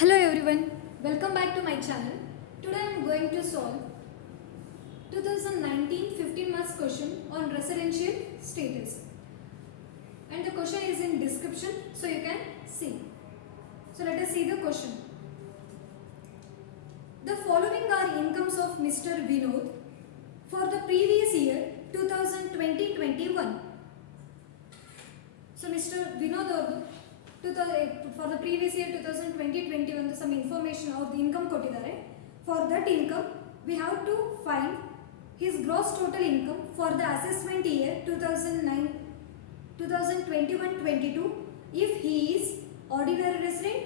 Hello everyone, welcome back to my channel. Today I am going to solve 2019 15 marks question on residential status. And the question is in description so you can see. So let us see the question. The following are incomes of Mr. Vinod for the previous year 2020-21. So Mr. Vinod ಅವರು for the previous year 2020-21 some information of the income ಕೊಟ್ಟಿದ್ದಾರೆ. For that income we have to find his gross total income for the assessment year 2021-22 if he is ordinary resident,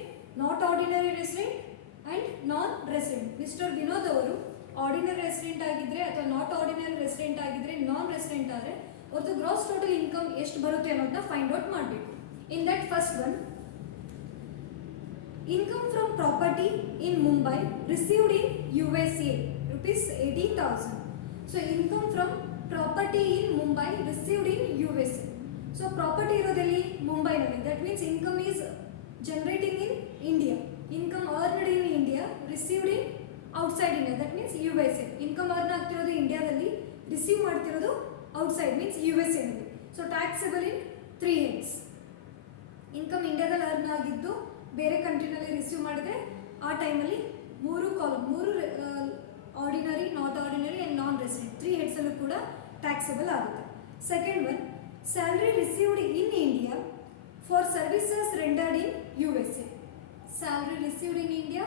not ordinary resident and non-resident. Mr. Vinod ಅವರು ordinary resident ಆಗಿದ್ರೆ ಅಥವಾ not ordinary resident ಆಗಿದ್ರೆ ನಾನ್ resident ಆದರೆ ಅವ್ರದ್ದು gross total income ಎಷ್ಟು ಬರುತ್ತೆ ಅನ್ನೋದನ್ನ find out ಮಾಡಬೇಕು. In that first one, income from property in Mumbai received in USA rupees 80,000. So income from property in Mumbai received in USA. So property irodeli Mumbai nalli. That means income is generating in India. Income earned in India received in outside India. That means USA. Income earn ಆಗ್ತಿರೋದು ಇಂಡಿಯಾದಲ್ಲಿ receive ಮಾಡ್ತಿರೋದು outside means USA ನಲ್ಲಿ. So taxable in 3 heads. Income ಇಂಡಿಯಾದಲ್ಲಿ earn ಆಗಿದ್ದು ಬೇರೆ ಕಂಟ್ರಿನಲ್ಲಿ receive ಮಾಡಿದ್ರೆ ಆ ಟೈಮಲ್ಲಿ ಮೂರು ordinary, not ordinary and non resident 3 ಹೆಡ್ಸಲ್ಲೂ ಕೂಡ ಟ್ಯಾಕ್ಸಬಲ್ ಆಗುತ್ತೆ. Second one, salary received in India for services rendered in USA. Salary received in India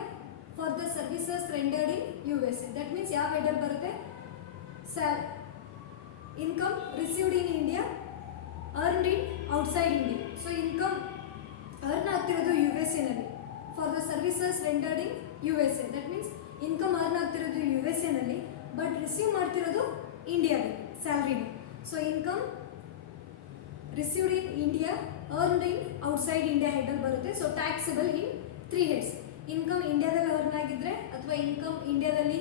for the services rendered in USA. That means ಯಾವ ಹೆಡಲ್ಲಿ ಬರುತ್ತೆ? Income received in India earned in outside India. So income earn ಆಗ್ತಿರೋದು USA ನಲ್ಲಿ for the services rendered in USA. That means income earn ಆಗ್ತಿರೋದು USA ನಲ್ಲಿ but receive ಮಾಡ್ತಿರೋದು ಇಂಡಿಯಾದಲ್ಲಿ ಸ್ಯಾಲ್ರಿನ. So income received in India earned in outside India ಹೆಡಲ್ಲಿ ಬರುತ್ತೆ. So taxable in 3 heads. Income ಇಂಡಿಯಾದಲ್ಲಿ ಅರ್ನ್ ಆಗಿದ್ರೆ ಅಥವಾ ಇನ್ಕಮ್ ಇಂಡಿಯಾದಲ್ಲಿ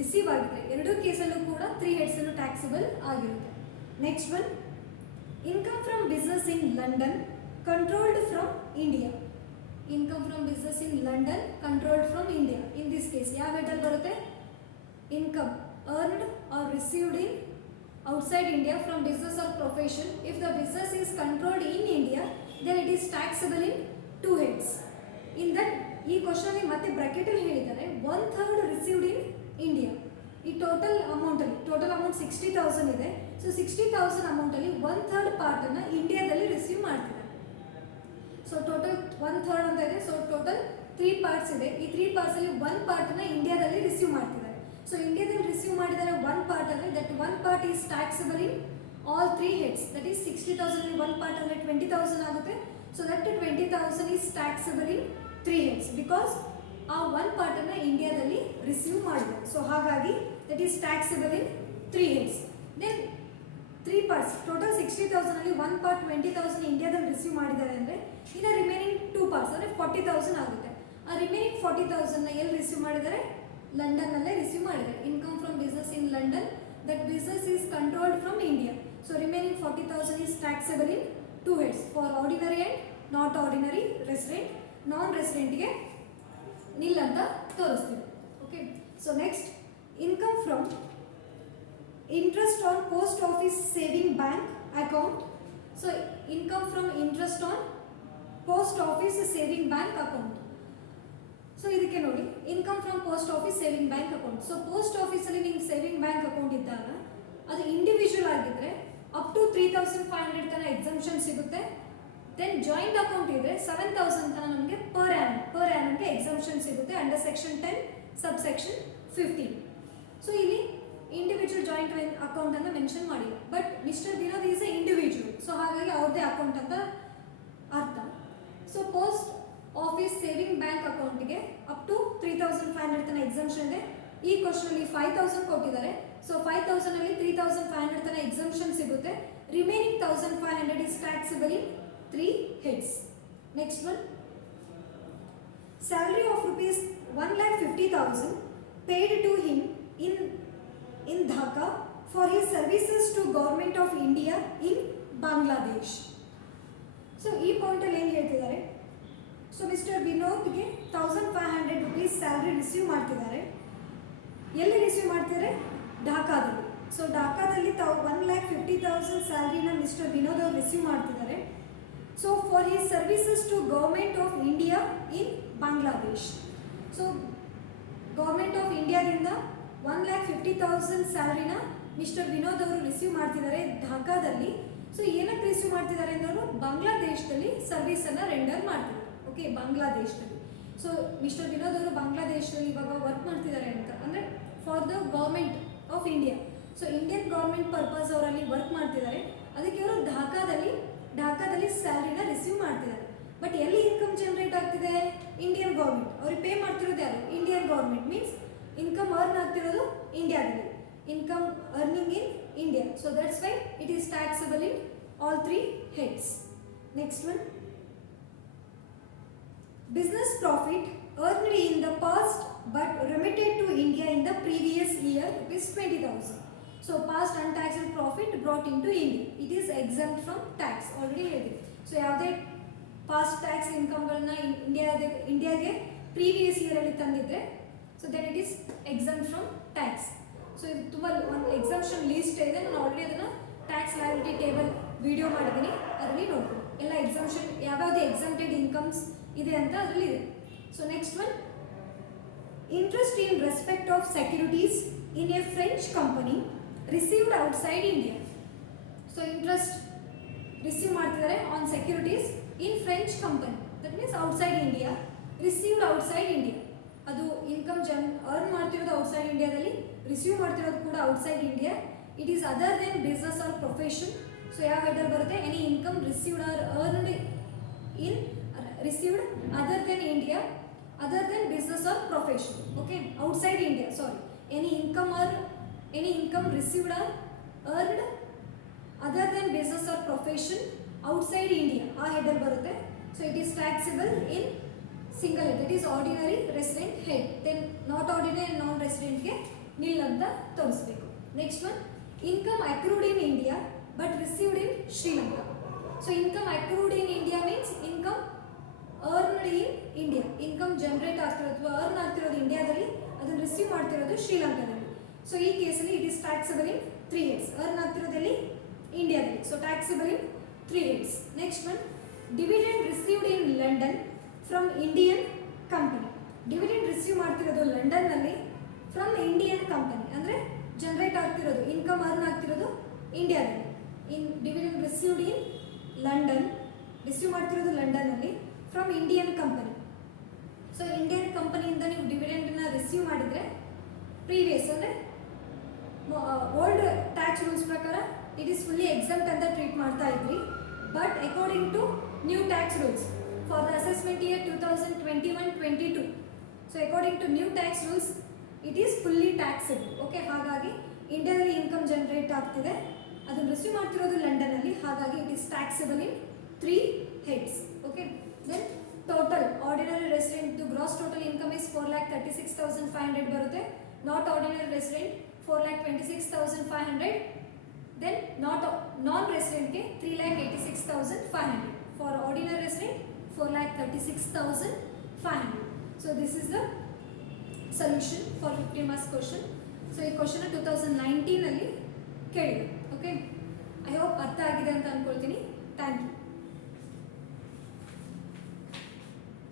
ರಿಸೀವ್ ಆಗಿದ್ರೆ ಎರಡೂ ಕೇಸಲ್ಲೂ ಕೂಡ 3 ಹೆಡ್ಸಲ್ಲೂ ಟ್ಯಾಕ್ಸಬಲ್ ಆಗಿರುತ್ತೆ. Next one, income from business in London controlled from India. Income from business in London controlled from India. In this case ಯಾವ ಹೆಡಲ್ಲಿ ಬರುತ್ತೆ? Income earned or received in outside India from business or profession. If the business is controlled in India then it is taxable in 2 heads. In that ಈ question ಅಲ್ಲಿ ಮತ್ತೆ bracket ಅಲ್ಲಿ ಹೇಳಿದ್ದಾರೆ 1/3 received in India. ಈ total amount 60,000 ಇದೆ. So 60,000 ಅಮೌಂಟಲ್ಲಿ 1/3 ಪಾರ್ಟನ್ನು ಇಂಡಿಯಾದಲ್ಲಿ receive ಮಾಡ್ತಿದ್ದಾರೆ. So total 1/3 ಅಂತ ಇದೆ. ಸೊ ಟೋಟಲ್ 3 ಪಾರ್ಟ್ಸ್ ಇದೆ. ಈ 3 ಪಾರ್ಟ್ಸಲ್ಲಿ 1 ಪಾರ್ಟನ್ನು ಇಂಡಿಯಾದಲ್ಲಿ ರಿಸೀವ್ ಮಾಡ್ತಿದ್ದಾರೆ. ಸೊ ಇಂಡಿಯಾದಲ್ಲಿ ರಿಸೀವ್ ಮಾಡಿದರೆ 1 ಪಾರ್ಟ್ ಅಂದರೆ that 1 part is taxable in all 3 heads. That is 60,000 1 part ಅಂದರೆ 20,000 ಆಗುತ್ತೆ. So that 20,000 is taxable in 3 heads because ಆ 1 ಪಾರ್ಟನ್ನು ಇಂಡಿಯಾದಲ್ಲಿ ರಿಸೀವ್ ಮಾಡಿದ್ದಾರೆ. ಸೊ ಹಾಗಾಗಿ that is taxable in 3 heads. Then 3 parts total 60,000 ಅಲ್ಲಿ 1 ಪಾರ್ಟ್ 20,000 ಇಂಡಿಯಾದಲ್ಲಿ ರಿಸೀವ್ ಮಾಡಿದ್ದಾರೆ ಅಂದರೆ ಇನ್ನು ರಿಮೈನಿಂಗ್ 2 ಪಾರ್ಟ್ಸ್ ಅಂದರೆ 40,000 ಆಗುತ್ತೆ. ಆ ರಿಮೈನಿಂಗ್ 40,000ನ ಎಲ್ಲಿ ರಿಸೀವ್ ಮಾಡಿದ್ದಾರೆ? ಲಂಡನ್ನಲ್ಲೇ ರಿಸೀವ್ ಮಾಡಿದ್ದಾರೆ. Income from business in London, that business is controlled from India. So remaining 40,000 is taxable in 2 heads for ordinary and not ordinary resident. Non ರೆಸಿಡೆಂಟ್ಗೆ ನಿಲ್ ಅಂತ ತೋರಿಸ್ತೀವಿ. Okay, so next, income from interest on post office saving bank account. So income from interest on post office saving bank account. So ಇದಕ್ಕೆ ನೋಡಿ, income from post office saving bank account. So post ಆಫೀಸಲ್ಲಿ ನಿಮ್ಗೆ saving bank account ಇದ್ದಾಗ ಅದು individual ಆಗಿದ್ದರೆ up to 3,500 ತನಕ exemption ಸಿಗುತ್ತೆ. Then joint account ಇದ್ದರೆ 7,000 ತನಕ ನಮಗೆ ಪರ್ ಆ್ಯನಮ್ಗೆ ಎಕ್ಸಂಪ್ಷನ್ ಸಿಗುತ್ತೆ ಅಂಡರ್ ಸೆಕ್ಷನ್ 10 ಸಬ್ ಸೆಕ್ಷನ್ 15. ಸೊ ಇಲ್ಲಿ ಇಂಡಿವಿಜುವಲ್ ಜಾಯಿಂಟ್ ಅಕೌಂಟ್ ಅಂತ ಮೆನ್ಷನ್ ಮಾಡಿಲ್ಲ. But mister Vinod is A individual. So ಹಾಗಾಗಿ ಅವ್ರದ್ದೇ ಅಕೌಂಟ್ ಅಂತ ಅರ್ಥ. So post office saving bank ಅಕೌಂಟ್ಗೆ ಅಪ್ ಟು 3,500 ತನಕ ಎಕ್ಸಂಪ್ಷನ್ ಇದೆ. ಈ ಕ್ವಶನಲ್ಲಿ 5,000 ಕೊಟ್ಟಿದ್ದಾರೆ. ಸೊ 5,000ಅಲ್ಲಿ 3,500 ತನಕ ಎಕ್ಸಂಪ್ಷನ್ ಸಿಗುತ್ತೆ. Remaining 1,500 is taxable in 3 heads. Next one, salary of rupees 1,50,000 paid to him in Dhaka for his services to Government of India in Bangladesh. So ಈ point ಅಲ್ಲಿ ಏನು ಹೇಳ್ತಿದ್ದಾರೆ? ಸೊ ಮಿಸ್ಟರ್ ವಿನೋದ್ಗೆ 1,500 ಸ್ಯಾಲ್ರಿ ರಿಸೀವ್ ಮಾಡ್ತಿದ್ದಾರೆ. ಎಲ್ಲಿ receive ಮಾಡ್ತಿದ್ದಾರೆ? ಢಾಕಾದಲ್ಲಿ. So ಢಾಕಾದಲ್ಲಿ ತಾವು 1,50,000 ಸ್ಯಾಲ್ರಿನ mister Vinod ಅವರು receive ಮಾಡ್ತಿದ್ದಾರೆ. So for his services to government of India in Bangladesh. So government of ಇಂಡಿಯಾದಿಂದ 1,50,000 ಸ್ಯಾಲ್ರಿನ ಮಿಸ್ಟರ್ ವಿನೋದ್ ಅವರು ರಿಸೀವ್ ಮಾಡ್ತಿದ್ದಾರೆ ಢಾಕಾದಲ್ಲಿ. ಸೊ ಏನಕ್ಕೆ ರಿಸೀವ್ ಮಾಡ್ತಿದ್ದಾರೆ ಅನ್ನೋರು ಬಾಂಗ್ಲಾದೇಶದಲ್ಲಿ ಸರ್ವಿಸನ್ನು ರೆಂಡರ್ ಮಾಡ್ತಿದ್ದಾರೆ. ಓಕೆ, ಬಾಂಗ್ಲಾದೇಶದಲ್ಲಿ. ಸೊ ಮಿಸ್ಟರ್ ವಿನೋದ್ ಅವರು ಬಾಂಗ್ಲಾದೇಶದಲ್ಲಿ ಇವಾಗ ವರ್ಕ್ ಮಾಡ್ತಿದ್ದಾರೆ ಅಂತ ಅಂದರೆ for the government of India. So Indian government purpose ಅವರಲ್ಲಿ ವರ್ಕ್ ಮಾಡ್ತಿದ್ದಾರೆ. ಅದಕ್ಕೆ ಅವರು ಢಾಕಾದಲ್ಲಿ ಸ್ಯಾಲ್ರಿನ ರಿಸೀವ್ ಮಾಡ್ತಿದ್ದಾರೆ. ಬಟ್ ಎಲ್ಲಿ ಇನ್ಕಮ್ ಜನರೇಟ್ ಆಗ್ತಿದೆ? Indian government. ಅವ್ರಿಗೆ ಪೇ ಮಾಡ್ತಿರೋದು ಯಾರು? Indian government. Means income earn ಆಗ್ತಿರೋದು ಇಂಡಿಯಾದಲ್ಲಿ. Income earning in India. So that's why it is taxable in all three heads. Next one. Business profit earned in the past but remitted to India in the previous year is 20,000. So past untaxed profit brought into India. It is exempt from tax. Already ಹೇಳಿದೆ. So ಯಾವುದೇ past tax incomeಗಳನ್ನ ಇಂಡಿಯಾಗೆ previous year ಅಲ್ಲಿ ತಂದಿದ್ರೆ so then it is exempt from tax. So ಇದು ತುಂಬ ಒಂದು exemption list ಇದೆ. ನಾನು already ಅದನ್ನು ಟ್ಯಾಕ್ಸ್ ಲಯಬಿಲಿಟಿ ಟೇಬಲ್ ವಿಡಿಯೋ ಮಾಡಿದ್ದೀನಿ, ಅದರಲ್ಲಿ ನೋಡ್ತೀನಿ ಎಲ್ಲ ಎಕ್ಸಂಪ್ಷನ್ ಯಾವ್ಯಾವುದು ಎಕ್ಸಂಪ್ಟೆಡ್ ಇನ್ಕಮ್ಸ್ ಇದೆ ಅಂತ ಅದರಲ್ಲಿ ಇದೆ. So next one, interest in respect of securities in a French company received outside India. So interest receive ಮಾಡ್ತಿದ್ದಾರೆ on securities in French company, that means outside India. Received outside India, ಅದು income earn ಮಾಡ್ತಿರೋದು outside ಇಂಡಿಯಾದಲ್ಲಿ, receive ಮಾಡ್ತಿರೋದು ಕೂಡ outside India. It is other than business or profession. So ಯಾವ header ಬರುತ್ತೆ? Any income received or earned in received other than India, other than business or profession. Okay, outside India, sorry, any income received or earned other than business or profession outside India, ಆ header ಬರುತ್ತೆ. So it is taxable in single head, that is ordinary resident head. Then not ordinary and non ರೆಸಿಡೆಂಟ್ಗೆ nil ಅಂತ ತೋರಿಸ್ಬೇಕು. Next one, income accrued in India but received in Sri Lanka. So income accrued in India means income earned in India, income generate ಆಗ್ತಿರೋದು ಅಥವಾ earn ಆಗ್ತಿರೋದು ಇಂಡಿಯಾದಲ್ಲಿ, ಅದನ್ನು receive ಮಾಡ್ತಿರೋದು ಶ್ರೀಲಂಕಾದಲ್ಲಿ. ಸೊ ಈ ಕೇಸಲ್ಲಿ it is taxable in 3 heads. Earn ಆಗ್ತಿರೋದಲ್ಲಿ ಇಂಡಿಯಾದಲ್ಲಿ, so taxable in 3 heads. Next one, dividend received in London from Indian company. Dividend receive ಮಾಡ್ತಿರೋದು ಲಂಡನ್ನಲ್ಲಿ ಫ್ರಮ್ ಇಂಡಿಯನ್ ಕಂಪನಿ, ಅಂದರೆ ಜನರೇಟ್ ಆಗ್ತಿರೋದು ಇನ್ಕಮ್ ಅರ್ನ್ ಆಗ್ತಿರೋದು ಇಂಡಿಯಾದಲ್ಲಿ. Dividend received in London, receive ಮಾಡ್ತಿರೋದು ಲಂಡನ್ನಲ್ಲಿ from Indian company. So Indian ಕಂಪನಿಯಿಂದ ನೀವು ಡಿವಿಡೆಂಡನ್ನ ರಿಸೀವ್ ಮಾಡಿದರೆ ಪ್ರೀವಿಯಸ್ ಅಂದರೆ ಓಲ್ಡ್ ಟ್ಯಾಕ್ಸ್ ರೂಲ್ಸ್ ಪ್ರಕಾರ ಇಟ್ ಈಸ್ ಫುಲ್ಲಿ ಎಕ್ಸಮ್ಟ್ ಅಂತ ಟ್ರೀಟ್ ಮಾಡ್ತಾ ಇದ್ವಿ. But according to new tax rules for the assessment year 2021-22, so according to new tax rules it is fully taxable. Okay, ಹಾಗಾಗಿ ಇಂಡಿಯಾದಲ್ಲಿ income generate ಆಗ್ತಿದೆ, ಅದನ್ನು receive ಮಾಡ್ತಿರೋದು ಲಂಡನಲ್ಲಿ, ಹಾಗಾಗಿ it is taxable in 3 heads. Okay, then total ordinary resident gross total income is 4,36,500 ಬರುತ್ತೆ. Not ordinary resident 4,26,500. Then non ರೆಸಿಡೆಂಟ್ಗೆ 3,86,500. For ordinary resident 4,36,500. So this is the solution for 50 marks question. ಸೊ ಈ question 2019 ಅಲ್ಲಿ ಕೇಳಿದೆ. Okay, I hope ಅರ್ಥ ಆಗಿದೆ ಅಂತ ಅಂದ್ಕೊಳ್ತೀನಿ. Thank you.